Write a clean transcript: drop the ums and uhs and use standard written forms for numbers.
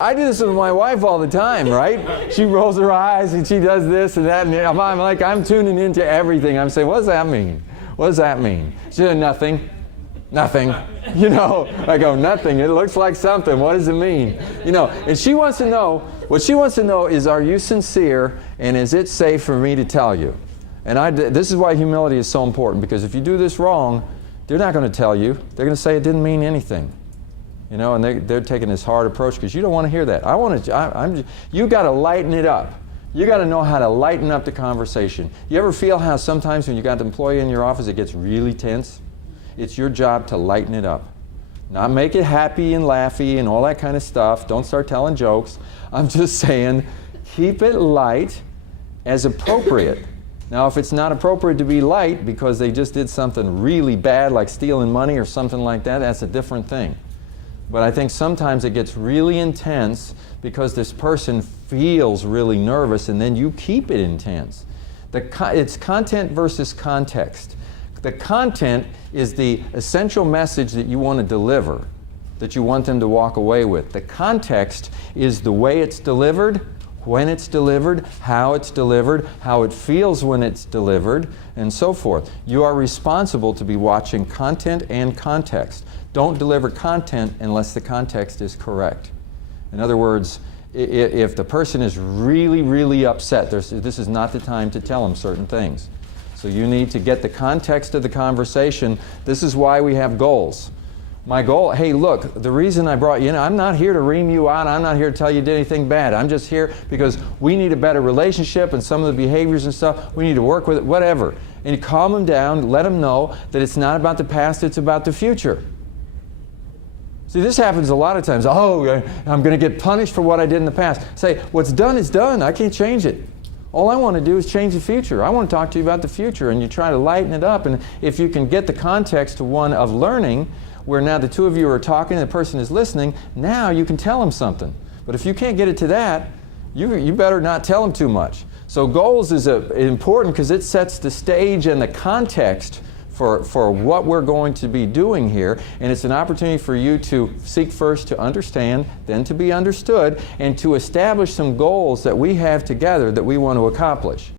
I do this with my wife all the time, right? She rolls her eyes and she does this and that, and I'm like, I'm tuning into everything. I'm saying, what does that mean? What does that mean? She said, nothing. Nothing. You know, I go, nothing. It looks like something. What does it mean? You know, and she wants to know, what she wants to know is, are you sincere and is it safe for me to tell you? And this is why humility is so important, because if you do this wrong, they're not going to tell you. They're going to say it didn't mean anything. You know, and they're taking this hard approach because you don't want to hear that. You got to lighten it up. You got to know how to lighten up the conversation. You ever feel how sometimes when you got the employee in your office, it gets really tense? It's your job to lighten it up. Not make it happy and laughy and all that kind of stuff. Don't start telling jokes. I'm just saying, keep it light as appropriate. Now, if it's not appropriate to be light because they just did something really bad, like stealing money or something like that, that's a different thing. But I think sometimes it gets really intense because this person feels really nervous, and then you keep it intense. It's content versus context. The content is the essential message that you want to deliver, that you want them to walk away with. The context is the way it's delivered, when it's delivered, how it feels when it's delivered, and so forth. You are responsible to be watching content and context. Don't deliver content unless the context is correct. In other words, if the person is really, really upset, this is not the time to tell them certain things. So you need to get the context of the conversation. This is why we have goals. My goal, hey, look, the reason I brought you in, I'm not here to ream you out. I'm not here to tell you did anything bad. I'm just here because we need a better relationship, and some of the behaviors and stuff, we need to work with it, whatever. And you calm them down, let them know that it's not about the past, it's about the future. See, this happens a lot of times. Oh, I'm going to get punished for what I did in the past. Say, what's done is done. I can't change it. All I want to do is change the future. I want to talk to you about the future, and you try to lighten it up. And if you can get the context to one of learning, where now the two of you are talking and the person is listening, now you can tell them something. But if you can't get it to that, you better not tell them too much. So goals is important because it sets the stage and the context for what we're going to be doing here, and it's an opportunity for you to seek first to understand, then to be understood, and to establish some goals that we have together that we want to accomplish.